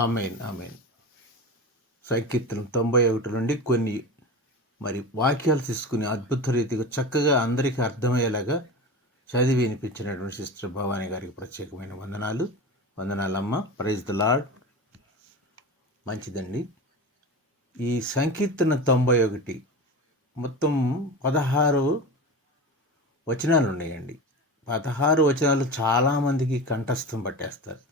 ఆమేన్, ఆమేన్. సంకీర్తనం 91 నుండి కొన్ని వాక్యాలు తీసుకుని అద్భుత రీతిగా చక్కగా అందరికీ అర్థమయ్యేలాగా చదివి వినిపించినటువంటి సిస్టర్ భవానీ గారికి ప్రత్యేకమైన వందనాలమ్మ. Praise the lord. మంచిదండి. ఈ సంకీర్తన 91 మొత్తం 16 వచనాలు ఉన్నాయండి. 16 వచనాలు చాలామందికి కంఠస్థం పట్టేస్తారు.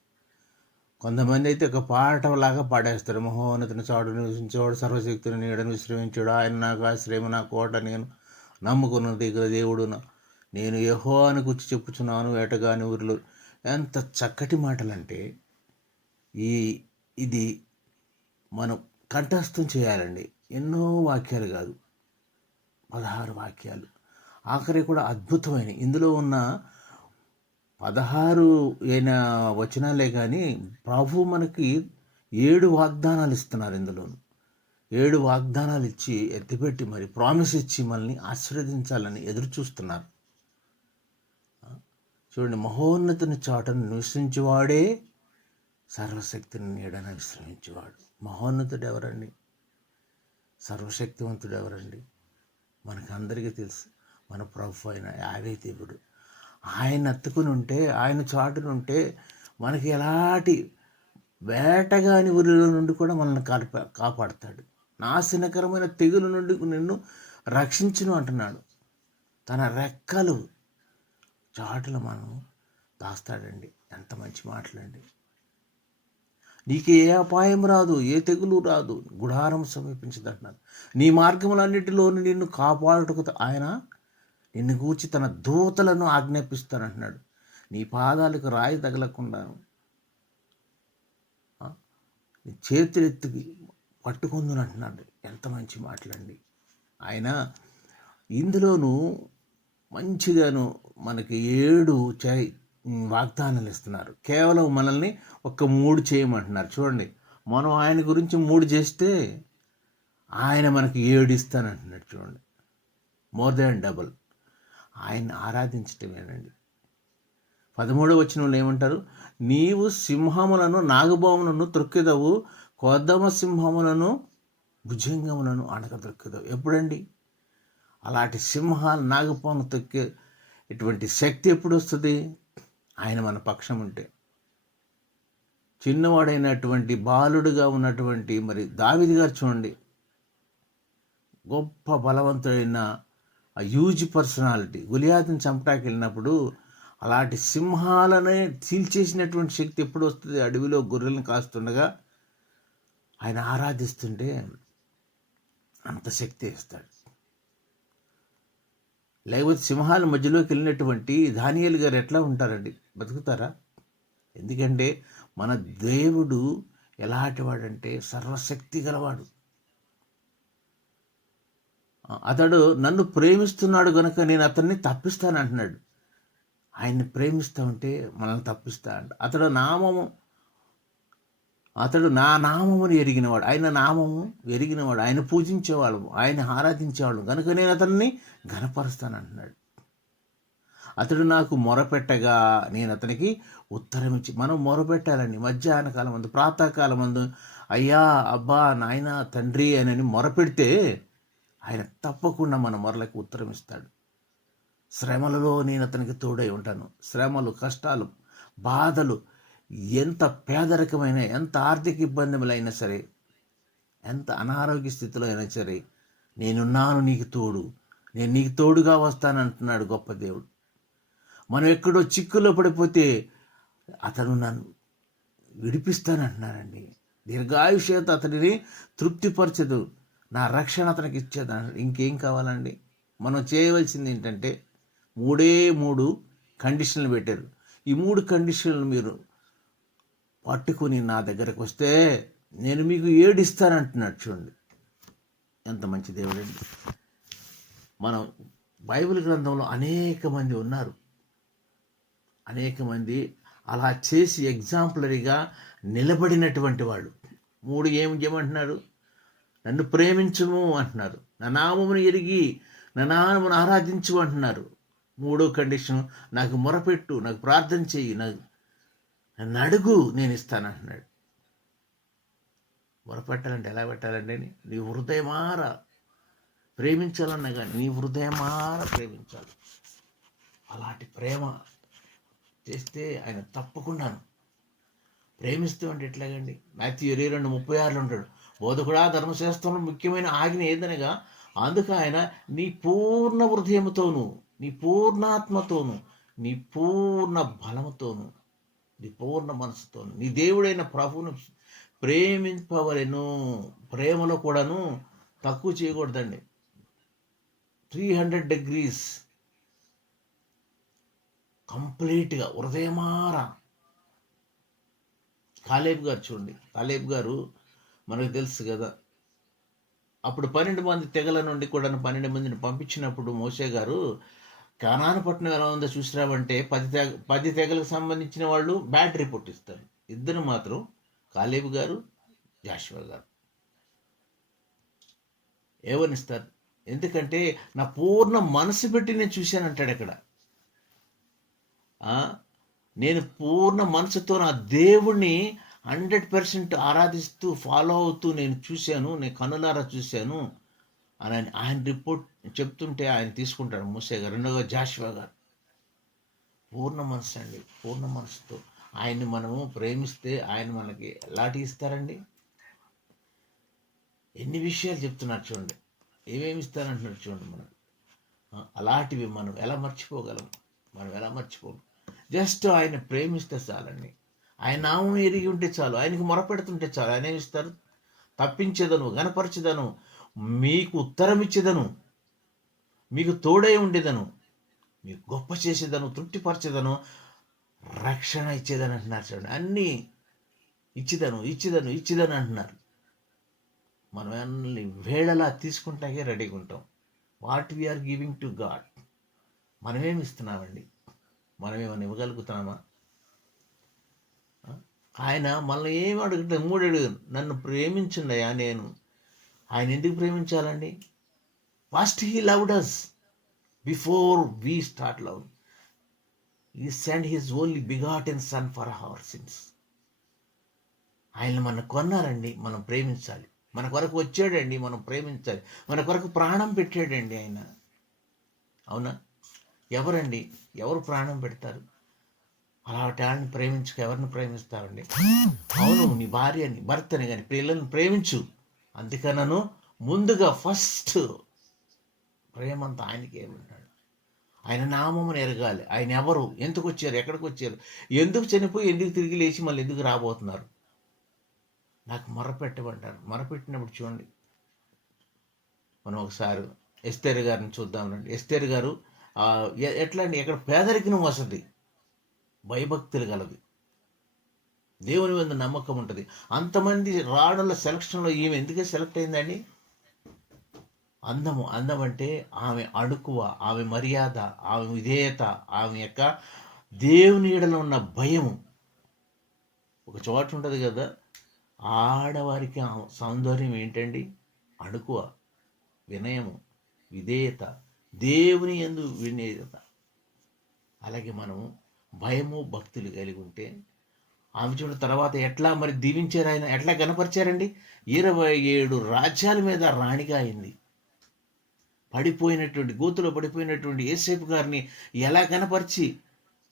కొంతమంది అయితే ఒక పాటలాగా పాడేస్తారు. మహోన్నతుని చాడు నివసించేవాడు, సర్వశక్తిని నీడను విశ్రమించాడు, ఆయన నాకు ఆశ్రయం, నా కోట, నేను నమ్ముకున్న దగ్గర దేవుడు, నేను యెహోవాను గురించి చెప్పుచున్నాను వేటగాని ఊరిలో. ఎంత చక్కటి మాటలంటే ఇది మనం కంఠస్థం చేయాలండి. ఎన్నో వాక్యాలు కాదు, 16 వాక్యాలు. ఆఖరి కూడా అద్భుతమైన ఇందులో ఉన్న 16 వచనాలే కానీ ప్రభు మనకి 7 వాగ్దానాలు ఇస్తున్నారు. ఇందులోను 7 వాగ్దానాలు ఇచ్చి ఎత్తిపెట్టి ప్రామిస్ ఇచ్చి మనల్ని ఆశీర్వదించాలని ఎదురు చూస్తున్నారు. చూడండి, మహోన్నతుని చాటను నివసించేవాడే సర్వశక్తిని నీడన విశ్రమించేవాడు. మహోన్నతుడు ఎవరండి? సర్వశక్తివంతుడు ఎవరండి? మనకు అందరికీ తెలుసు, మన ప్రభు అయిన యావే దేవుడు. ఆయన ఎత్తుకుని ఉంటే, ఆయన చాటును ఉంటే మనకి ఎలాంటి వేటగాని ఊరిలో నుండి కూడా మనల్ని కాపాడుతాడు. నాశనకరమైన తెగుల నుండి నిన్ను రక్షించును అంటున్నాడు. తన రెక్కలు చాటులు మనం దాస్తాడండి. ఎంత మంచి మాటలండి. నీకు ఏ అపాయం రాదు, ఏ తెగులు రాదు, గుడారం సమీపించదు అంటున్నారు. నీ మార్గములన్నిటిలోని నిన్ను కాపాడుటకు ఆయన నిన్ను గూర్చి తన దూతలను ఆజ్ఞాపిస్తానంటున్నాడు. నీ పాదాలకు రాయి తగలకుండా నీ చేతులెత్తికి పట్టుకుందును అంటున్నాడు. ఎంత మంచి మాటలండి. ఆయన ఇందులోనూ మంచిగాను మనకి 7 వాగ్దానాలు ఇస్తున్నారు. కేవలం మనల్ని 3 చేయమంటున్నారు. చూడండి, మనం ఆయన గురించి 3 చేస్తే ఆయన మనకి 7 ఇస్తానంటున్నాడు. చూడండి, మోర్ దాన్ డబుల్. ఆయన్ని ఆరాధించటమేనండి. 13వ వచనంలో ఏమంటారు? నీవు సింహములను నాగబాములను త్రొక్కెదవు, కొద్దమ సింహములను భుజంగములను అణగదొక్కెదవు. ఎప్పుడండి అలాంటి సింహాలు నాగపాము తొక్కే ఇటువంటి శక్తి ఎప్పుడు వస్తుంది? ఆయన మన పక్షం ఉంటే. చిన్నవాడైనటువంటి బాలుడుగా ఉన్నటువంటి దావీదు గారు చూడండి, గొప్ప బలవంతుడైన హ్యూజ్ పర్సనాలిటీ. గొలియాతుని చంపటానికి వెళ్ళినప్పుడు అలాంటి సింహాలనే చీల్చేసినటువంటి శక్తి ఎప్పుడు వస్తుంది? అడవిలో గొర్రెలను కాస్తుండగా ఆయన ఆరాధిస్తుంటే అంత శక్తి ఇస్తాడు. లేకపోతే సింహాల మధ్యలోకి వెళ్ళినటువంటి దానియేలు గారు ఎట్లా ఉంటారండి? బతుకుతారా? ఎందుకంటే మన దేవుడు ఎలాంటి వాడంటే సర్వశక్తి గలవాడు. అతడు నన్ను ప్రేమిస్తున్నాడు కనుక నేను అతన్ని తప్పిస్తాను అంటున్నాడు. ఆయన్ని ప్రేమిస్తూ ఉంటే మనల్ని తప్పిస్తా అంట. అతడు నా నామమును ఎరిగినవాడు, ఆయన నామము ఎరిగినవాడు, ఆయన పూజించేవాడు, ఆయన ఆరాధించేవాడు కనుక నేను అతన్ని ఘనపరుస్తాను అంటున్నాడు. అతడు నాకు మొరపెట్టగా నేను అతనికి ఉత్తరం ఇచ్చి. మనం మొరపెట్టాలండి. మధ్యాహ్న కాలం మందు, ప్రాతకాలం మందు, అయ్యా, అబ్బా, నాయన, తండ్రి అని మొరపెడితే ఆయన తప్పకుండా మన మొరలకు ఉత్తరం ఇస్తాడు. శ్రమలలో నేను అతనికి తోడై ఉంటాను. శ్రమలు, కష్టాలు, బాధలు, ఎంత పేదరికమైన, ఎంత ఆర్థిక ఇబ్బందులైనా సరే, ఎంత అనారోగ్య స్థితిలో అయినా సరే, నేనున్నాను నీకు తోడు, నేను నీకు తోడుగా వస్తానంటున్నాడు గొప్ప దేవుడు. మనం ఎక్కడో చిక్కులో పడిపోతే అతను నన్ను విడిపిస్తానంటున్నారండి. దీర్ఘాయుష్యత అతడిని తృప్తిపరచదు, నా రక్షణ అతనికి ఇచ్చేది. ఇంకేం కావాలండి? మనం చేయవలసింది ఏంటంటే 3 కండిషన్లు పెట్టారు. ఈ 3 కండిషన్లు మీరు పట్టుకుని నా దగ్గరకు వస్తే నేను మీకు 7 ఇస్తానంటున్నాడు. చూడండి, ఎంత మంచి దేవుడండి. మనం బైబిల్ గ్రంథంలో అనేక మంది ఉన్నారు. అనేక మంది అలా చేసి ఎగ్జాంపులరీగా నిలబడినటువంటి వాళ్ళు. 3 ఏమంటున్నారు? నన్ను ప్రేమించుము అంటున్నారు, నా నామమును ఎరిగి నా నామమును ఆరాధించు అంటున్నారు. 3వ కండిషన్, నాకు మొరపెట్టు, నాకు ప్రార్థన చెయ్యి, నన్ను అడుగు, నేను ఇస్తానంటున్నాడు. మొరపెట్టాలంటే ఎలా పెట్టాలండి? నీ హృదయమారా ప్రేమించాలన్నా కానీ నీ హృదయమారా ప్రేమించాలి. అలాంటి ప్రేమ చేస్తే ఆయన తప్పకుండాను ప్రేమిస్తూ అంటే ఎట్లాగండి? Mathew 22:36 ఉంటాడు, బోధకుడా ధర్మశాస్త్రంలో ముఖ్యమైన ఆజ్ఞ ఏదనగా అందుకు ఆయన నీ పూర్ణ హృదయముతోను, నీ పూర్ణాత్మతోను, నీ పూర్ణ బలముతోను, నీ పూర్ణ మనసుతోను నీ దేవుడైన ప్రభువును ప్రేమింపవలెను. ప్రేమలో కూడాను తక్కువ చేయకూడదండి. 300 degrees కంప్లీట్గా హృదయమారా. కాలేబు గారు చూడండి, కాలేబు గారు మనకు తెలుసు కదా, అప్పుడు 12 మంది తెగల నుండి కూడా 12 మందిని పంపించినప్పుడు మోషే గారు కానాను పట్టణం ఎలా ఉందో చూసిరావంటే 10 తెగలకు సంబంధించిన వాళ్ళు బ్యాడ్ రిపోర్ట్ ఇస్తారు. ఇద్దరు మాత్రం కాలేబు గారు, జాషువా గారు ఏమనిస్తారు? ఎందుకంటే నా పూర్ణ మనసు పెట్టి నేను చూశానంటాడు అక్కడ. నేను పూర్ణ మనసుతో నా దేవుణ్ణి 100% ఆరాధిస్తూ ఫాలో అవుతూ నేను చూశాను, నేను కనులారా చూశాను అని ఆయన రిపోర్ట్ చెప్తుంటే ఆయన తీసుకుంటాడు మోషే గారు. రెండోగా జాషువా గారు. పూర్ణ మనసు అండి, పూర్ణ మనసుతో ఆయన్ని మనము ప్రేమిస్తే ఆయన మనకి ఎలాంటి ఇస్తారండి? ఎన్ని విషయాలు చెప్తున్నారు చూడండి, ఏమేమి ఇస్తారంటున్నారు చూడండి. మనకు అలాంటివి మనం ఎలా మర్చిపోగలం? మనం ఎలా మర్చిపోగలం? జస్ట్ ఆయన ప్రేమిస్తే చాలండి, ఆయన నామం ఎరిగి ఉంటే చాలు, ఆయనకు మొరపెడుతుంటే చాలు. ఆయన ఏమిస్తారు? తప్పించేదను, గణపరిచేదను, మీకు ఉత్తరం ఇచ్చేదను, మీకు తోడై ఉండేదను, మీకు గొప్ప చేసేదను, తృప్తిపరిచేదను, రక్షణ ఇచ్చేదని అంటున్నారు చూడండి. అన్నీ ఇచ్చేదను అంటున్నారు. మనం అన్ని వేళలా తీసుకుంటాకే రెడీగా ఉంటాం. What we're giving to God, మనమేమి ఇస్తున్నామండి? మనమేమన్నా ఇవ్వగలుగుతున్నామా? ఆయన మనల్ని ఏమి అడుగుతా? 3 అడుగు, నన్ను ప్రేమించుండయా. నేను ఆయన ఎందుకు ప్రేమించాలండి? First he loved us before we start love. He send his only begotten son for our sins. ఆయన మనం కొన్నారండి, మనం ప్రేమించాలి. మన కొరకు వచ్చాడండి, మనం ప్రేమించాలి. మన కొరకు ప్రాణం పెట్టాడండి ఆయన. అవునా? ఎవరండి, ఎవరు ప్రాణం పెడతారు? అలాంటి వాళ్ళని ప్రేమించుక ఎవరిని ప్రేమిస్తారండి? అవును, నీ భార్యని, భర్తని కానీ పిల్లల్ని ప్రేమించు. అందుకనను ముందుగా ఫస్ట్ ప్రేమంతా ఆయనకి ఏమన్నాడు? ఆయన నామమును ఎరగాలి. ఆయన ఎవరు, ఎందుకు వచ్చారు, ఎక్కడికి వచ్చారు, ఎందుకు చనిపోయి ఎందుకు తిరిగి లేచి మళ్ళీ ఎందుకు రాబోతున్నారు? నాకు మొరపెట్టమంటారు. మొరపెట్టినప్పుడు చూడండి, మనం ఒకసారి ఎస్తేరు గారిని చూద్దామండి. ఎస్తేరు గారు ఎట్లా అండి, ఎక్కడ పేదరికం వసతి, భయభక్తులు కలది, దేవుని మీద నమ్మకం ఉంటుంది. అంతమంది రాణుల సెలక్షన్లో ఈమె ఎందుకే సెలెక్ట్ అయిందండి? అందం అంటే ఆమె అణుకువ, ఆమె మర్యాద, ఆమె విధేయత, ఆమె యొక్క దేవుని ఎడలో ఉన్న భయము. ఒక చోట ఉంటుంది కదా, ఆడవారికి సౌందర్యం ఏంటండి? అణుకువ, వినయము, విధేయత, దేవుని యందు విధేయత. అలాగే మనము భయము భక్తులు కలిగి ఉంటే ఆమె చూడ తర్వాత ఎట్లా మరి దీవించారు, ఆయన ఎట్లా గణపరిచారండి? 27 రాజ్యాల మీద రాణిగా అయింది. గోతులో పడిపోయినటువంటి యేసేపు గారిని ఎలా గణపరిచి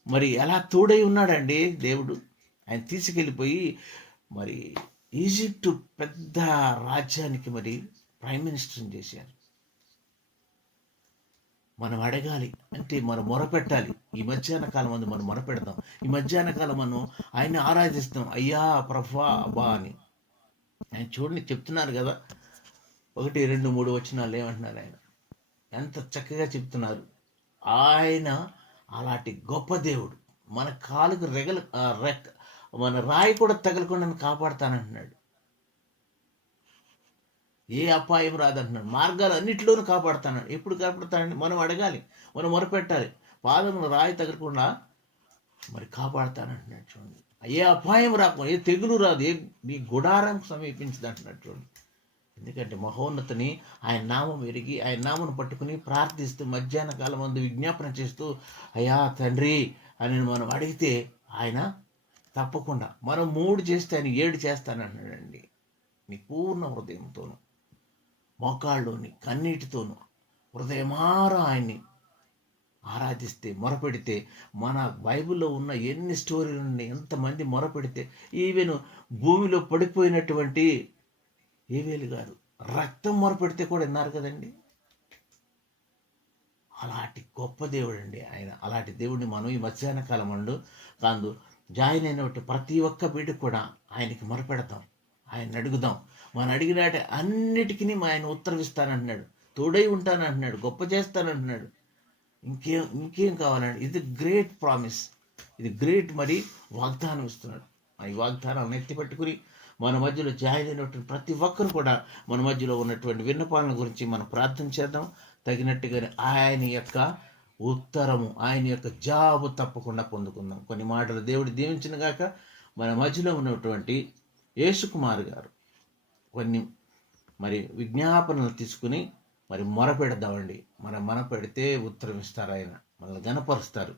మరి ఎలా తోడై ఉన్నాడండి దేవుడు. ఆయన తీసుకెళ్ళిపోయి మరి ఈజిప్టు పెద్ద రాజ్యానికి మరి ప్రైమ్ మినిస్టర్ని చేశారు. మనం అడగాలి అంటే మనం మొరపెట్టాలి. ఈ మధ్యాహ్న కాలం అందు మనం మొరపెడతాం. ఈ మధ్యాహ్న కాలం మనం ఆయన్ని ఆరాధిస్తాం, అయ్యా ప్రభా అబ్బా అని. ఆయన చూడండి చెప్తున్నారు కదా, 1, 2, 3 వచనాలు ఏమంటున్నారు? ఆయన ఎంత చక్కగా చెప్తున్నారు. ఆయన అలాంటి గొప్ప దేవుడు. మన కాలుకు మన రాయి కూడా తగలకుండా కాపాడుతానంటున్నాడు. ఏ అపాయం రాదంటున్నాడు. మార్గాలు అన్నింటిలోనూ కాపాడుతాడు. ఎప్పుడు కాపాడుతాడండి? మనం అడగాలి, మనం మొరపెట్టాలి. పాదమును రాయి తగలకుండా మరి కాపాడుతానంటున్నాడు చూడండి. ఏ అపాయం రాకుండా, ఏ తెగులు రాదు, ఏ మీ గుడారం సమీపించదు అంటున్నాడు చూడండి. ఎందుకంటే మహోన్నతిని ఆయన నామం ఎరిగి ఆయన నామను పట్టుకుని ప్రార్థిస్తూ మధ్యాహ్న కాలం అందు విజ్ఞాపన చేస్తూ అయ్యా తండ్రి అని మనం అడిగితే ఆయన తప్పకుండా, మనం 3 చేస్తే ఆయన 7 చేస్తానంటున్నాడండి. నీ పూర్ణ హృదయంతోను, మోకాళ్ళలోని కన్నీటితోను హృదయమారా ఆయన్ని ఆరాధిస్తే, మొరపెడితే, మన బైబిల్లో ఉన్న ఎన్ని స్టోరీలు ఉన్నాయి, ఎంతమంది మొరపెడితే, ఈవెన్ భూమిలో పడిపోయినటువంటి ఏవేలు గారు రక్తం మొరపెడితే కూడా విన్నారు కదండి. అలాంటి గొప్ప దేవుడు అండి ఆయన. అలాంటి దేవుడిని మనం ఈ మధ్యాహ్న కాలం కాదు జాయిన్ అయినటువంటి ప్రతి ఒక్క బిడ్డ కూడా ఆయనకి మొరపెడతాం, ఆయన అడుగుదాం. మనం అడిగినాటి అన్నిటికీ ఆయన ఉత్తరవిస్తానంటున్నాడు, తోడై ఉంటానంటున్నాడు, గొప్ప చేస్తానంటున్నాడు. ఇంకేం కావాలండి? ఇది గ్రేట్ ప్రామిస్, ఇది గ్రేట్ మరి వాగ్దానం ఇస్తున్నాడు. ఈ వాగ్దానం ఎత్తి పెట్టుకుని మన మధ్యలో జాయిన్ అయినటువంటి ప్రతి ఒక్కరు కూడా మన మధ్యలో ఉన్నటువంటి విన్నపాలన గురించి మనం ప్రార్థన చేద్దాం. తగినట్టుగానే ఆయన యొక్క ఉత్తరము, ఆయన యొక్క జాబు తప్పకుండా పొందుకుందాం. కొన్ని మాటలు దేవుడు దీవించిన గాక. మన మధ్యలో ఉన్నటువంటి యేసుకుమార్ గారు కొన్ని మరి విజ్ఞాపనలు తీసుకుని మరి మొరపెడదామండి. మన పెడితే ఉత్తరం ఇస్తారు, ఆయన మనల్ని గణపరుస్తారు.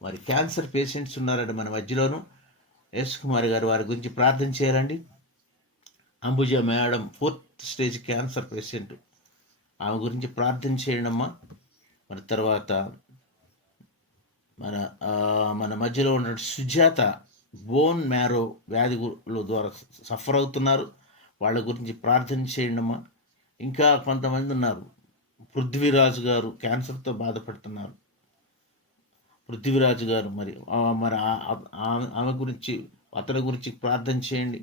మరి క్యాన్సర్ పేషెంట్స్ ఉన్నారండి మన మధ్యలోను. యేసుకుమార్ గారు వారి గురించి ప్రార్థన చేయాలండి. Ambuja madam 4th stage cancer patient, ఆమె గురించి ప్రార్థన చేయండి అమ్మా. మరి తర్వాత మన మధ్యలో ఉన్న సుజాత బోన్ మ్యారో వ్యాధుల ద్వారా సఫర్ అవుతున్నారు, వాళ్ళ గురించి ప్రార్థన చేయండి అమ్మా. ఇంకా కొంతమంది ఉన్నారు. పృథ్వీరాజు గారు క్యాన్సర్తో బాధపడుతున్నారు. పృథ్వీరాజు గారు మరి ఆమె గురించి, అతని గురించి ప్రార్థన చేయండి.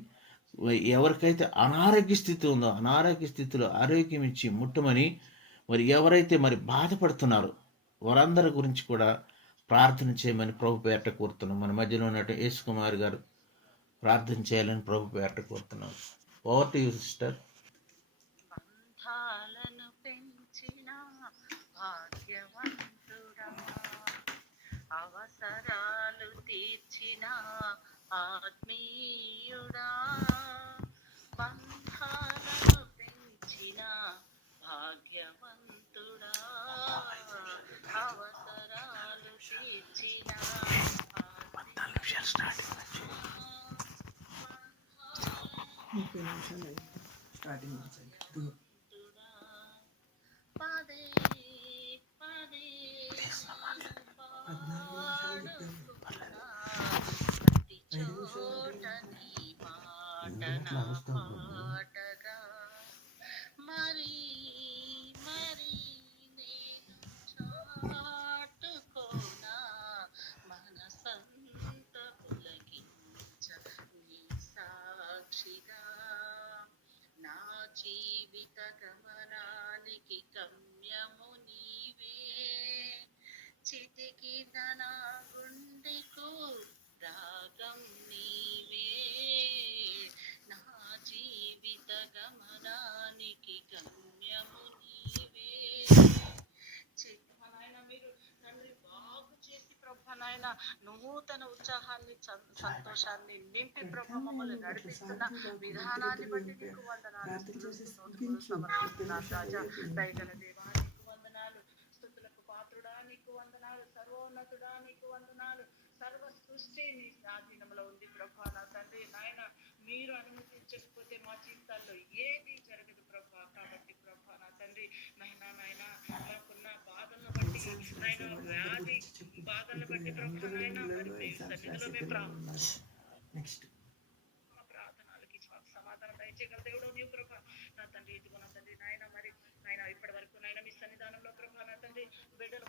ఎవరికైతే అనారోగ్య స్థితి ఉందో అనారోగ్య స్థితిలో ఆరోగ్యం ఇచ్చి ముట్టమని మరి ఎవరైతే మరి బాధపడుతున్నారో వారందరి గురించి కూడా ప్రార్థన చేయమని ప్రభు పేరట కోరుతున్నాం. మన మధ్యలో ఉన్నట్టు యేసుకుమార్ గారు ప్రార్థన చేయాలని ప్రభు పేరట కోరుతున్నాం. Over to you sister. అవసరాలు తీర్చిన ఆత్మీయుడా, బంధాలను పెంచిన భాగ్యవంతుడా, అవసరాలు తీర్చిన పదే పదే చోట నీ పాటగా మరి మరి నేను చాటుకోనా మనసంత పులకించ నీ సాక్షిగా. నా జీవిత గమనానికి గమ్యము నీవే, చితికిన నా గుండెకు రాగం నీవే. నా జీవిత గమనానికి గమ్యము నీవే. నాయన మీరు నన్ను బాగు చేసి ప్రభా నాయన నూతన ఉత్సాహాన్ని సంతోషాన్ని నింపి ప్రభా మమ్మల్ని నడిపిస్తున్న విధానాన్ని బట్టి నీకు వందనాలు. రాజా దయగల దేవా నీకు వందనాలు, స్తుతులకు పాత్రుడా నీకు వందనాలు, సర్వోన్నతుడా నీకు వందనాలు. సర్వ సృష్టి నీ ఆధీనంలో ఉంది ప్రభా నా తండ్రి. నాయన మీరు అనుమతించకపోతే మా జీవితాల్లో ఏది జరగదు ప్రభా. కాబట్టి ప్రభా నా తండ్రి నాయన మాకున్న బాధలను బట్టి నాయన వ్యాధి బాధలను బట్టి ప్రభా నాయన మరి సన్నిధిలో మేము మా ప్రార్థనలకి సమాధానం దయచేయగల దేవుడు నీవు ప్రభా నా తండ్రి. ఇదిగో నా తండ్రి నాయన మరి నాయన ఇప్పటి వరకు నాయన మీ సన్నిధానంలో ప్రభా నా తండ్రి బిడ్డలు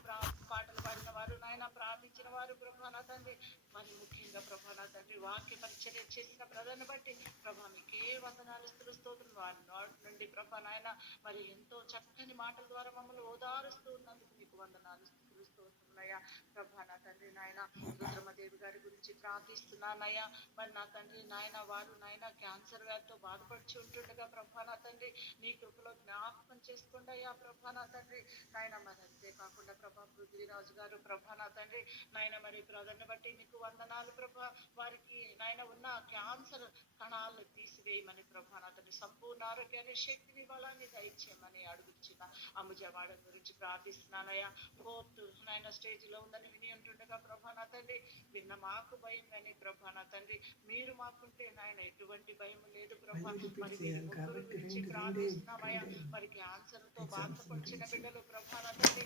పాటలు పాడిన వారు నాయన ప్రార్థించిన వారు ప్రభా నా తండ్రి, మరి ముఖ్యంగా ప్రభా నా తండ్రి వాక్య పరిచర్య చేసిన బ్రదర్ని బట్టి ప్రభా మీకే వందనాలు స్తోత్రం. వారి నోటి నుండి ప్రభా నాయన మరి ఎంతో చక్కని మాటల ద్వారా మమ్మల్ని ఓదారుస్తూ ఉన్నందుకు మీకు వందనాలు స్తోత్రములయ్యా ప్రభా నా తండ్రి. నాయన రుద్రమదేవి గారి గురించి ప్రార్థిస్తున్నానయ్యా. మరి నా తండ్రి నాయన వారు నాయన క్యాన్సర్ వ్యాధితో బాధపడిచి ఉంటుండగా ప్రభా నా తండ్రి నీ కృపలో జ్ఞాపకం చేసుకోండి అయ్యా ప్రభా నా తండ్రి. నాయన మరి అంతే కాకుండా ప్రభా పృథ్వీరాజు గారు ప్రభా నా తండ్రి నాయన మరి బ్రదర్ని బట్టి నీకు వందనాలు ప్రభా. వారికి నాయన ఉన్న క్యాన్సర్ కణాలను తీసివేయమని ప్రభా నా తండ్రి సంపూర్ణ ఆరోగ్యాన్ని శక్తిని బలాన్ని దయచేయమని అడుగుచున్న అంబుజవాడ గురించి ప్రార్థిస్తున్నానయ్యా. 4th నాయన స్టేజ్లో ఉందని విని ఉంటుండగా ప్రభా నా తండ్రి, విన్న మాకు భయం కానీ ప్రభా నా తండ్రి, మీరు మాకుంటే నాయన ఎటువంటి భయం లేదు ప్రభా. మరి మీ ముగ్గురు గురించి ప్రార్థిస్తున్నామయ్యా. మరి క్యాన్సర్తో బాధపడిన బిడ్డలు ప్రభా నా తండ్రి,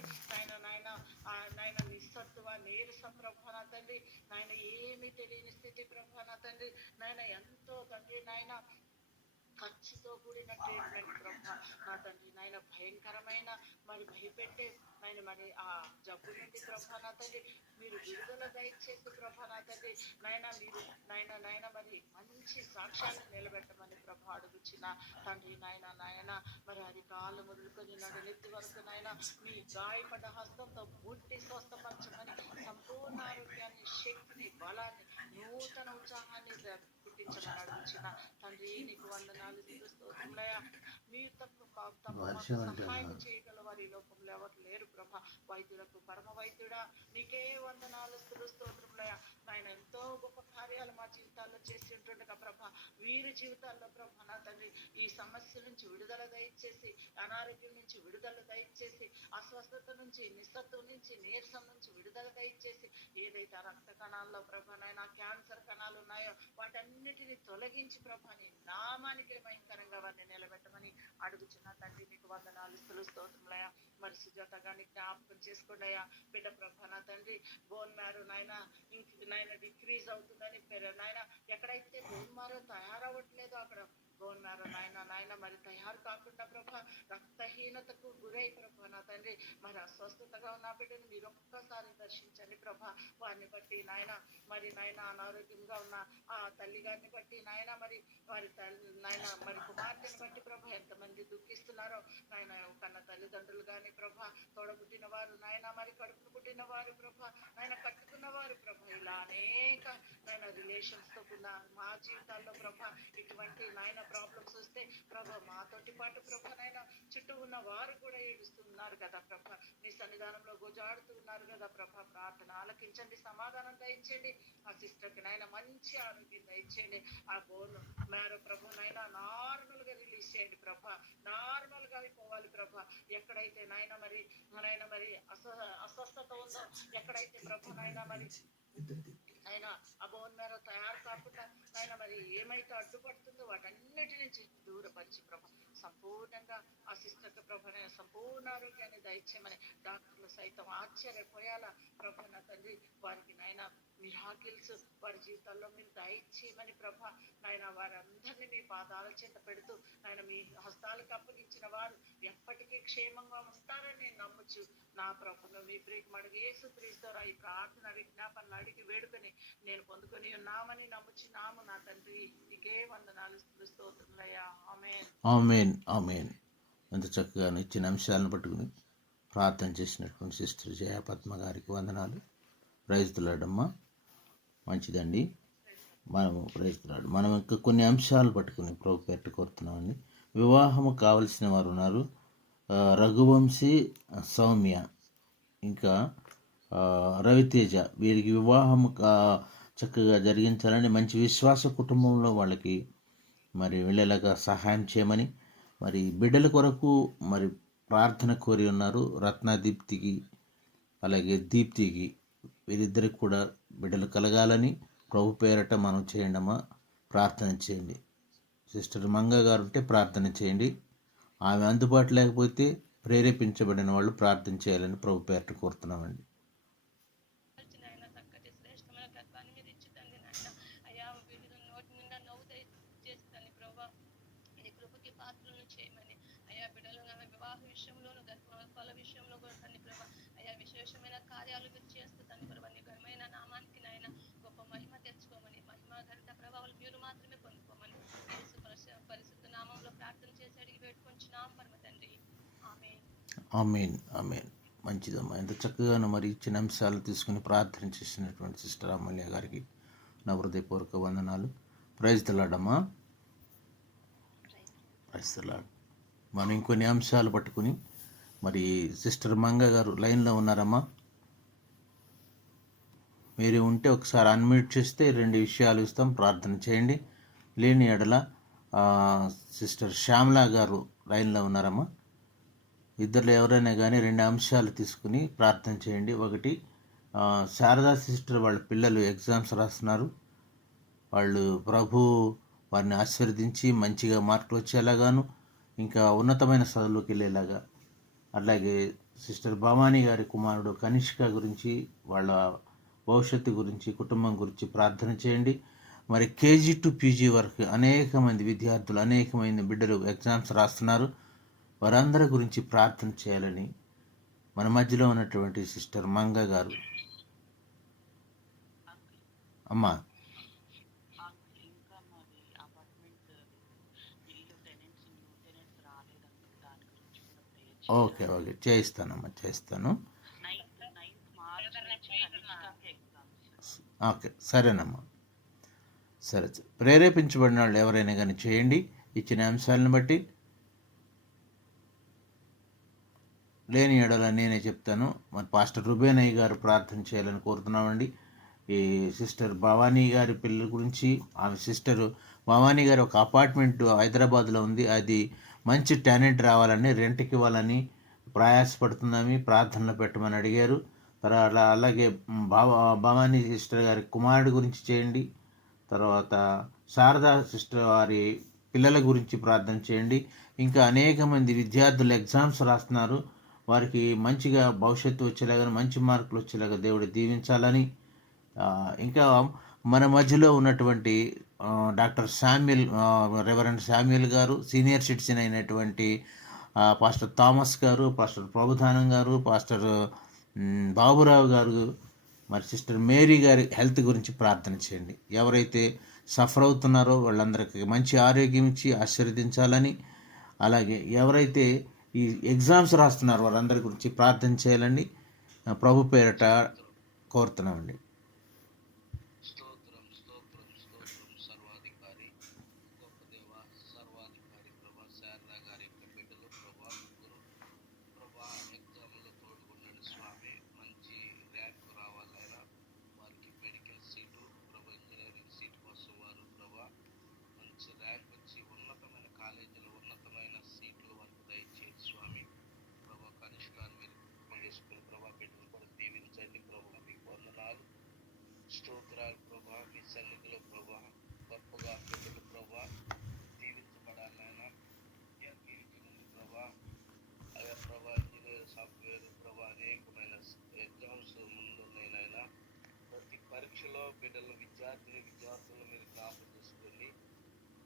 నాయన నిస్సత్తువ నీరసం ప్రభా నా తండ్రి, నాయన ఏమి తెలియని స్థితి ప్రభా నా తండ్రి, నాయన ఎంతో తండ్రి నాయన ఖర్చుతో కూడిన ట్రీట్మెంట్ ప్రభా నా తండ్రి, నాయన భయంకరమైన మరి భయపెట్టే నాయన మరి ఆ జబ్బు నుండి ప్రభా నా తండ్రి మీరు విడుదల దయచేసి ప్రభా నా తండ్రి, మీరు నాయన మరి మంచి సాక్ష్యాన్ని నిలబెట్టమని ప్రభా అడుగుచిన తండ్రి. నాయన మరి అది కాళ్ళు మొదలుకొని నడులెత్తి వరకు నాయన మీ గాయపడ్డ హస్తంతో ముట్టి స్వస్థపరచమని సంపూర్ణ ఆరోగ్యాన్ని, శక్తిని, బలాన్ని, నూతన ఉత్సాహాన్ని పుట్టించమని అడుగుచిన తండ్రి. నీకు వందనాలు స్తోత్రములయ్యా. మీరు సహాయం చేయగల వారి లోకంలో ఎవరు లేరు ప్రభా. వైద్యులకు పరమ వైద్యుడా నీకే వందనాలు స్తోత్రములయ్యా. నాయన ఎంతో గొప్ప కార్యాలు మా జీవితాల్లో చేసి ఉంటుండగా ప్రభా, వీరి జీవితాల్లో ప్రభా నా తండ్రి ఈ సమస్య నుంచి విడుదల దయచేసి, అనారోగ్యం నుంచి విడుదల దయచేసి, అస్వస్థత నుంచి, నిస్సత్వం నుంచి, నీరసం నుంచి విడుదల దయచేసి, ఏదైతే రక్త కణాల్లో ప్రభా నాయన క్యాన్సర్ కణాలు ఉన్నాయో వాటన్నిటిని తొలగించి ప్రభా నీ నామానికి భయంకరంగా వారిని నిలబెట్టమని అడుగుచున్నా తండ్రి. నీకు వందనాలు స్తోత్రములయ్యా. మరి సుజాత గారిని జ్ఞాపకం చేసుకోండియా. బిడ్డ ప్రభా నా తండ్రి బోన్ మ్యారో నాయన డిక్రీజ్ అవుతుందని నాయన ఎక్కడైతే బోన్ మ్యారో తయారవ్వట్లేదో అక్కడ బోన్ మ్యారో నాయన మరి తయారు కాకుండా ప్రభా రక్తహీనతకు గురై ప్రభా నా తండ్రి మరి అస్వస్థతగా ఉన్న బిడ్డను మీరు ఒక్కసారి దర్శించండి ప్రభా. వారిని బట్టి నాయన అనారోగ్యంగా ఉన్న ఆ తల్లి గారిని బట్టి నాయన మరి వారి మరి కుమార్తెని బట్టి ప్రభా ఎంతమంది దుఃఖిస్తున్నారో నాయన, కన్న తల్లిదండ్రులు కానీ ప్రభా, తోడబుట్టిన వారు నాయన మరి కడుపును పుట్టిన వారు ప్రభా, కట్టుకున్న వారు ప్రభా, ఇలా అనేక రిలేషన్స్ తో ఉన్న మా జీవితాల్లో ప్రభా ఇటువంటి ప్రాబ్లమ్స్ వస్తే ప్రభా మాతోటి పాటు ప్రభా చుట్టూ ఉన్న వారు కూడా ఏడుస్తున్నారు కదా ప్రభా. మీ సన్నిధానంలో గోజాడుతూ ఉన్నారు కదా ప్రభా. ప్రార్థన ఆలకించండి, సమాధానం దయచేయండి. ఆ సిస్టర్కి మంచి ఆరోగ్యం దయచేయండి. ఆ బోన్ మ్యారో ప్రభా నార్మల్ గా రిలీజ్ చేయండి ప్రభా. నార్మల్ గా అయిపోవాలి ప్రభా. ఎక్కడైతే మరి అస్వస్థత ఉందో, ఎక్కడైతే ప్రభా మరి ఆ బోన్ మ్యారో తయారు కాకుండా మరి ఏమైతే అడ్డుపడుతుందో వాటన్నిటి నుంచి దూరపరిచి ప్రభా సంపూర్ణంగా ఆ సిస్టర్కి ప్రభా సంపూర్ణ ఆరోగ్యాన్ని దయచేయమని డాక్టర్లు సైతం ఆశ్చర్యపోయాలా ప్రభా నా తండ్రి. వారికి మిరాకిల్స్ వారి జీవితాల్లో మీరు దయచేయమని ప్రభా వారందరినీ మీ పాదాల చేత పెడుతూ మీ హస్తాలకు అప్పగించిన వారు ఎప్పటికీ క్షేమంగా వస్తారని నేను నమ్ముచు నా ప్రభును మీ ప్రేమ అడిగి యేసుక్రీస్తు ఈ ప్రార్థన విజ్ఞాపనలు అడిగి వేడుకొని నేను పొందుకొని ఉన్నామని నమ్ముచున్నాము నా తండ్రి. నీకే వందనాలు స్తోత్రములయ్యా. ఆమేన్ ఆమేన్ ఆమేన్. ఎంత చక్కగా ఇచ్చిన అంశాలను పట్టుకుని ప్రార్థన చేసినటువంటి సిస్టర్ జయపద్మ గారికి వందనాలు. ప్రైజ్లాడమ్మా. మంచిదండి. మనం ఇంకా కొన్ని అంశాలు పట్టుకుని ప్రభు పేరు కోరుతున్నామండి. వివాహము కావలసిన వారు ఉన్నారు. రఘువంశీ, సౌమ్య, ఇంకా రవితేజ, వీరికి వివాహం చక్కగా జరిగించాలని మంచి విశ్వాస కుటుంబంలో వాళ్ళకి మరి వెళ్ళేలాగా సహాయం చేయమని మరి బిడ్డల కొరకు మరి ప్రార్థన కోరి ఉన్నారు. రత్నదీప్తికి అలాగే దీప్తికి, వీరిద్దరికి కూడా బిడ్డలు కలగాలని ప్రభు పేరట మనం చేయండమ్మా. ప్రార్థన చేయండి. సిస్టర్ మంగ గారు ఉంటే ప్రార్థన చేయండి. ఆమె అందుబాటు లేకపోతే ప్రేరేపించబడిన వాళ్ళు ప్రార్థన చేయాలని ప్రభు పేరట కోరుతున్నామండి. విశేషమైన కార్యాలు మీరు చేస్తూ తండ్రి ప్రభా నీ ఘనమైన నామానికి నాయన గొప్ప మహిమ తెచ్చుకోమని, మహిమ ఘనత ప్రభావాలు మీరు మాత్రమే పొందుకోమని పరిశుద్ధ నామంలో ప్రార్థన చేసి అడిగి పెట్టుకుంటున్నాం పరమ తండ్రి. ఆమేన్ ఆమేన్ ఆమేన్. మంచిదమ్మా. ఎంత చక్కగానో మరి ఇచ్చిన అంశాలు తీసుకుని ప్రార్థన చేసినటువంటి సిస్టర్ అమూల్య గారికి నా హృదయపూర్వక వందనాలు. ప్రైజ్ ది లార్డ్ అమ్మా. Praise the Lord. మనం ఇంకొన్ని అంశాలు పట్టుకుని మరి సిస్టర్ మంగ గారు లైన్లో ఉన్నారమ్మా. మీరు ఉంటే ఒకసారి అన్మ్యూట్ చేస్తే 2 విషయాలు ఇస్తాం, ప్రార్థన చేయండి. లేని ఎడల సిస్టర్ శ్యామలా గారు లైన్లో ఉన్నారమ్మా. ఇద్దరు ఎవరైనా కానీ 2 అంశాలు తీసుకుని ప్రార్థన చేయండి. ఒకటి శారదా సిస్టర్ వాళ్ళ పిల్లలు ఎగ్జామ్స్ రాస్తున్నారు. వాళ్ళు ప్రభు వారిని ఆశీర్వదించి మంచిగా మార్కులు వచ్చేలాగాను ఇంకా ఉన్నతమైన చదువులోకి వెళ్ళేలాగా, అలాగే సిస్టర్ భవానీ గారి కుమారుడు కనిష్క గురించి, వాళ్ళ భవిష్యత్తు గురించి, కుటుంబం గురించి ప్రార్థన చేయండి. మరి కేజీ టు పీజీ వరకు అనేక మంది విద్యార్థులు, అనేక మంది బిడ్డలు ఎగ్జామ్స్ రాస్తున్నారు. వారందరి గురించి ప్రార్థన చేయాలని మన మధ్యలో ఉన్నటువంటి సిస్టర్ మంగ గారు. అమ్మా, ఓకే ఓకే, చేయిస్తానమ్మా, చేస్తాను. ఓకే, సరేనమ్మా, సరే. ప్రేరేపించబడిన వాళ్ళు ఎవరైనా కానీ చేయండి ఇచ్చిన అంశాలను బట్టి. లేని ఎడల నేనే చెప్తాను. మరి పాస్టర్ రుబేనయ్య గారు ప్రార్థన చేయాలని కోరుతున్నామండి. ఈ సిస్టర్ భవానీ గారి పిల్లల గురించి. ఆమె సిస్టర్ భవానీ గారి ఒక అపార్ట్మెంట్ హైదరాబాద్లో ఉంది. అది మంచి టాలెంట్ రావాలని, రెంట్కి ఇవ్వాలని ప్రయాసపడుతుందని ప్రార్థనలో పెట్టమని అడిగారు. తర్వాత అలాగే భవానీ సిస్టర్ గారి కుమారుడు గురించి చేయండి. తర్వాత శారదా సిస్టర్ వారి పిల్లల గురించి ప్రార్థన చేయండి. ఇంకా అనేక మంది విద్యార్థులు ఎగ్జామ్స్ రాస్తున్నారు. వారికి మంచిగా భవిష్యత్తు వచ్చేలాగా, మంచి మార్కులు వచ్చేలాగా దేవుడు దీవించాలని. ఇంకా మన మధ్యలో ఉన్నటువంటి డాక్టర్ శామ్యుల్, రెవరెండ్ శామ్యుల్ గారు, సీనియర్ సిటిజన్ అయినటువంటి పాస్టర్ థామస్ గారు, పాస్టర్ ప్రభుధానం గారు, పాస్టర్ బాబురావు గారు, మరి సిస్టర్ మేరీ గారి హెల్త్ గురించి ప్రార్థన చేయండి. ఎవరైతే సఫర్ అవుతున్నారో వాళ్ళందరికీ మంచి ఆరోగ్యం ఇచ్చి ఆశీర్వదించాలని, అలాగే ఎవరైతే ఈ ఎగ్జామ్స్ రాస్తున్నారో వారందరి గురించి ప్రార్థన చేయాలని ప్రభు పేరట కోరుతున్నామండి. స్తోత్రాలు ప్రభా, మీ సన్నిధిలో ప్రభా గొప్పగా బిడ్డలు ప్రభా దీవించబడాలైనా ప్రభా. అయ్యా ప్రభా, ఇంజనీర్, సాఫ్ట్వేర్ ప్రభా అనేకమైన ఎగ్జామ్స్ ముందున్నాయినైనా ప్రతి పరీక్షలో బిడ్డలు విద్యార్థులు మీరు జ్ఞాపకం చేసుకొని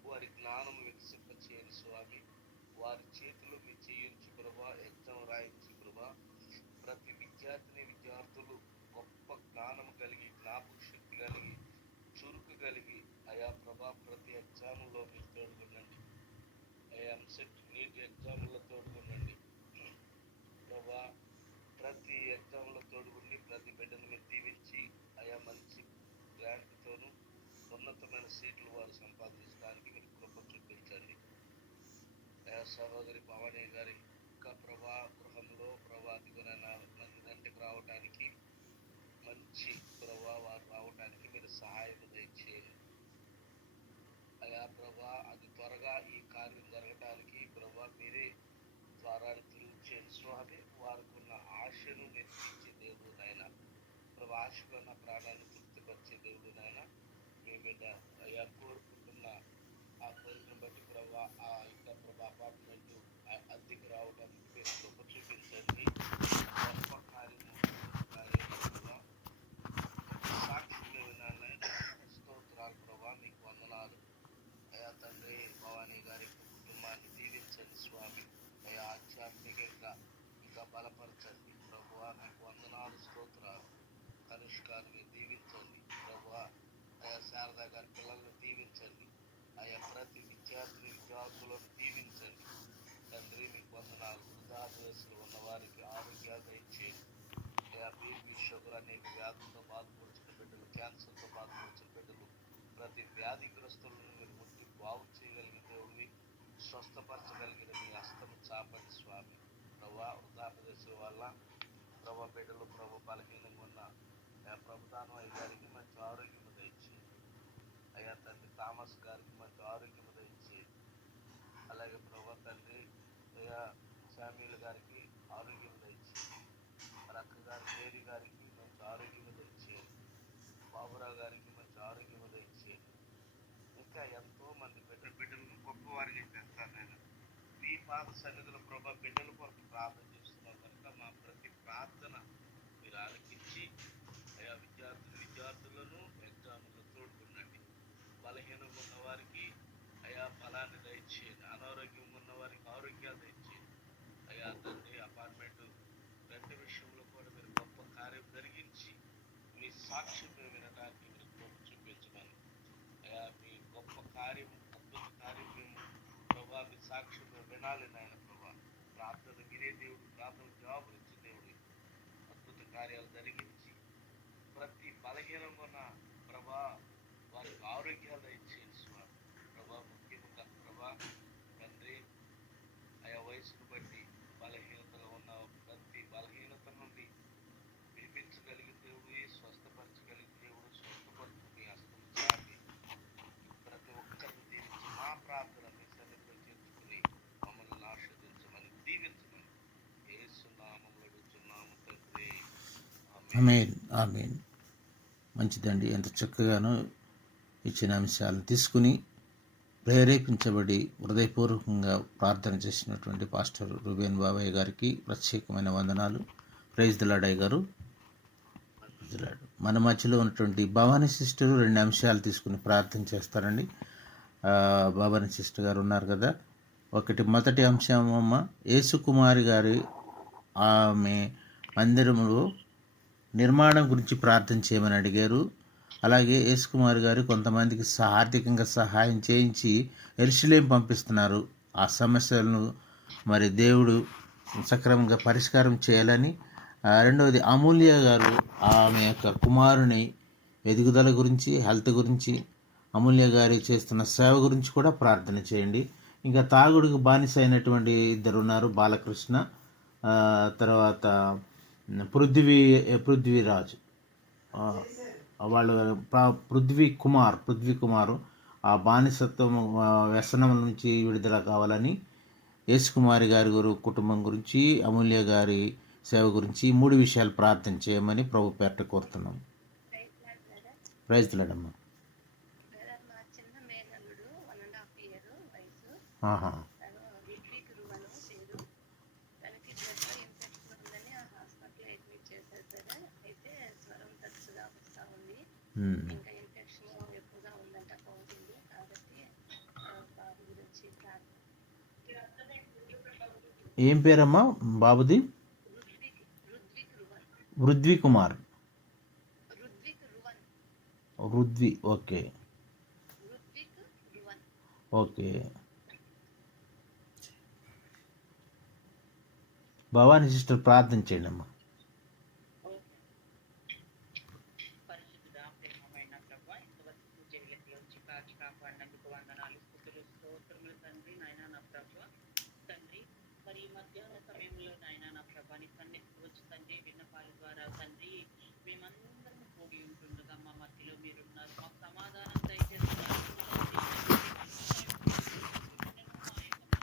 వారి జ్ఞానం వికసింపచేయండి స్వామి. వారి చేతులు మీ చేయించి ప్రభా ఎగ్జామ్ రాయించి ప్రభా ప్రతి విద్యార్థులు గొప్ప జ్ఞానం కలిగి, జ్ఞాపక శక్తి కలిగి, చురుకు కలిగి అయా ప్రభా ప్రతి ఎగ్జామ్లో మీరు తోడుకునండి. అయా ఎంసెట్, నీట్ ఎగ్జామ్లో తోడుకునండి ప్రభా. ప్రతి ఎగ్జామ్లో తోడుకుని ప్రతి బిడ్డను మీరు దీవించి అయా మంచి గ్రాంట్తోనూ ఉన్నతమైన సీట్లు వారు సంపాదించడానికి మీరు కృప చూపించండి. అయా సహోదరి భవానీ గారి ఇంకా ప్రభా గృహంలో ప్రభా దిగునైనా ఇంటికి రావడానికి మంచి ప్రభా వారు రావడానికి మీరు సహాయం దయచేయండి. అయా ప్రభా అది త్వరగా ఈ కార్యం జరగడానికి ప్రభా మీరే ద్వారాన్ని తిరిగిచేయండి స్వామి. వారికి ఉన్న ఆశను మీరు తీర్చే దేవుడు నాయన ప్రభా, ఆశకున్న ప్రాణాన్ని తృప్తిపరిచే దేవుడు నాయన. మీ బిడ్డ అయ్యా కోరుకుంటున్న ఆ కోరికను బట్టి ప్రభా ఆ ఇంకా ప్రభా అపార్ట్మెంట్ అద్దెకి రావడానికి మీరు కృప చూపించండి. గొప్ప కార్యము సాక్షిగా వినాలి. స్తోత్రాలు ప్రభా, మీకు వందనాలు. అయా తండ్రి భవానీ గారి కుటుంబాన్ని దీవించండి స్వామి. అయా ఆధ్యాత్మికంగా ఇంకా బలపరచండి ప్రభువా, మీకు వందనాలు, స్తోత్రాలు. కనిష్కాన్ని దీవించండి ప్రభువా. అయా శారదా గారి పిల్లల్ని దీవించండి. అయా ప్రతి విద్యార్థులను దీవించండి తండ్రి, మీకు వందనాలు. వృద్ధాప్యదశలో ఉన్న వారికి ఆరోగ్యాలు దయచేయండి. అయా బీపీ, షుగర్ అనేక వ్యాధులతో బాధపడుతున్న బిడ్డలు, క్యాన్సర్తో బాధపడుతున్న బిడ్డలు, ప్రతి వ్యాధిగ్రస్తులను మీరు ముట్టి బాగు చేయగలిగిన దేవుడివి, స్వస్థపరచగలిగిన మీ హస్తము చాపండి స్వామి. ప్రభా వృద్ధాప్యదశ వల్ల ప్రభా బిడ్డలు ప్రభు బలహీనంగా ఉన్న ప్రభుత్వం గారికి మంచి ఆరోగ్యం దయచేయండి. అయ్యా తండ్రి థామస్ గారికి మంచి ఆరోగ్యం దయచేయండి. అలాగే ప్రభా తండ్రి అయ్యా శామ్యుల్ గారికి ఆరోగ్యం దయచేయండి. మరి అక్క గారి మేరీ గారికి మంచి ఆరోగ్యం మీ పాద సన్నిధిలో ప్రభా బిడ్డల కొరకు ప్రార్థన చేస్తున్నాం కనుక మా ప్రతి ప్రార్థన మీరు ఆలకించి అయా విద్యార్థులను ఎగ్జామ్లో తోడుకునండి. బలహీనంగా ఉన్న వారికి అయా బలాన్ని దయచేయండి. అనారోగ్యంగా ఉన్న వారికి ఆరోగ్యాలు దయచేయండి. అయా తండ్రి అపార్ట్మెంట్ రెంట్ విషయంలో కూడా మీరు గొప్ప కార్యం జరిగించి మీ సాక్ష్యం వినడానికి మీరు కృప చూపించమని అయా మీ గొప్ప కార్యం అద్భుత కార్యం మేము ప్రభా మీ సాక్ష్యం వినాలి నాయన ప్రభా. ప్రార్థన వినే దేవుడు, ప్రార్థన జవాబులు ఇచ్చే దేవుడు, అద్భుత కార్యాలు జరిగించి ప్రతి బలహీనంగా ఉన్న ప్రభా వారికి ఆరోగ్యాలు దయచేయండి స్వామి. ప్రభా ముఖ్యంగా ప్రభా తండ్రి ఆయా వయసును బట్టి బలహీనతలో ఉన్న ప్రతి బలహీనత నుండి విడిపించగలిగిన దేవుడు, స్వస్థపరచగలిగిన దేవుడు, స్వస్థపరచు మీ హస్తం చాపి ప్రతి ఒక్కరిని దీవించి మా ప్రార్థన మీ సన్నిధిలో చేర్చుకుని మమ్మల్ని ఆశీర్వదించమని దీవించమని యేసు నామములో అడుగుతున్నాము తండ్రి. ఆమేన్. ఆమేన్. మంచిదండి. ఎంత చక్కగానో ఇచ్చిన అంశాలను తీసుకుని ప్రేరేపించబడి హృదయపూర్వకంగా ప్రార్థన చేసినటువంటి పాస్టర్ రూబేన్ బాబయ్య గారికి ప్రత్యేకమైన వందనాలు. ప్రైజ్ ది లార్డ్ అయ్య గారు. Praise the Lord. మన మధ్యలో ఉన్నటువంటి భవానీ సిస్టరు 2 అంశాలు తీసుకుని ప్రార్థన చేస్తారండి. భవానీ సిస్టర్ గారు ఉన్నారు కదా. మొదటి అంశం అమ్మ యేసుకుమారి గారి ఆమె మందిరంలో నిర్మాణం గురించి ప్రార్థన చేయమని అడిగారు. అలాగే యేసుకుమారి గారు కొంతమందికి ఆర్థికంగా సహాయం చేయించి యెరూషలేం పంపిస్తున్నారు. ఆ సమస్యలను మరి దేవుడు సక్రమంగా పరిష్కారం చేయాలని. రెండవది అమూల్య గారు ఆమె యొక్క కుమారుని ఎదుగుదల గురించి, హెల్త్ గురించి, అమూల్య గారి చేస్తున్న సేవ గురించి కూడా ప్రార్థన చేయండి. ఇంకా తాగుడుకు బానిస అయినటువంటి 2 ఉన్నారు, బాలకృష్ణ, తర్వాత పృథ్వీరాజు, వాళ్ళు పృథ్వీ కుమార్ ఆ బానిసత్వం వ్యసనం నుంచి విడుదల కావాలని, యేసుకుమారి గారి కుటుంబం గురించి, అమూల్య గారి సేవ గురించి 3 విషయాలు ప్రార్థన చేయమని ప్రభు పేరట కోరుతున్నాం. ప్రైజ్ ది లార్డ్ అమ్మా. బ్రదర్, మా చిన్న మేనల్లుడు 1.5 year వయసు, ఆహా. రుద్విక్ రువను పేరు. తనకి బ్లడ్ ఇన్ఫెక్షన్ ఉందని ఆ హాస్పిటల్ అడ్మిట్ చేశారు బ్రదర్. అయితే స్వరం తరచుగా వస్తూ ఉంది, ఇంకా ఇన్ఫెక్షన్ ఎక్కువగా ఉందంట కౌంటింగ్. కాబట్టి బాబు గురించి ప్రార్థన. ఏం పేరమ్మా బాబుది? Rudvik Ruvan. Prithvi Kumar. Rudvik Ruvan. Okay Rudvik Ruvan. Okay. Bhavani sister ప్రార్థన చేయండి అమ్మా. పరిశుద్ధుడా, ప్రేమమైన ప్రభా, ఇంతవరకు జైలుకి వచ్చి కాచి కాపాడినందుకు వందనాలు, స్తుతులు, స్తోత్రములు తండ్రి. నాయన నా ప్రభా తండ్రి, మరి ఈ మధ్యాహ్న సమయంలో నాయన నా